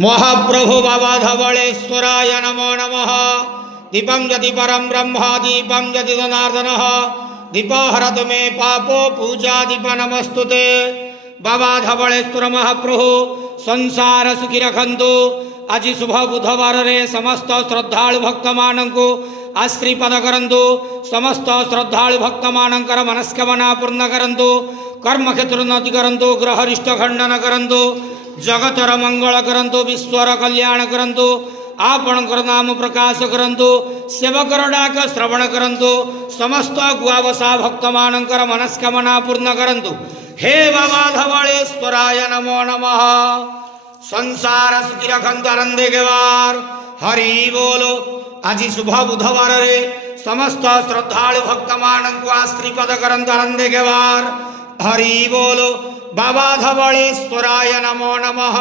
महाप्रभु बाबा धवलेश्वराय नमो नमः। दीपं यदि परं ब्रह्म दीपं यदि जनार्दनः दीपहरतु मे पापो पूजा दीप नमस्तुते। बाबा धवलेश्वर महाप्रभु संसार सुखी रखंतु। आज शुभ बुधवार रे समस्त श्रद्धालु भक्त मानंकु आश्रीपद करंतु। समस्त श्रद्धालु भक्त मानंकर मनस्कामना पूर्ण करंतु। कर्म क्षेत्र उन्नति करंतु। ग्रहरिष्ट खंडन करंतु। जगतर मंगल करंतु। विश्वर कल्याण करंतु। आपणकर नाम प्रकाश करंतु। सेवकर डाक श्रवण करंतु। समस्त गुआवसा भक्त मानंकर मनस्कामना पूर्ण करंतु। हे बाबा धवलेश्वराय नमो नमः। संसार सुखी रखंतु आनंदे के वार हरि बोलो। आज शुभ बुधवार रे समस्त श्रद्धालु भक्त मानंकु आश्रीपद करंतु आनंदे के वार हरि बोलो। बाबा धवलेश्वराय नमो नमः।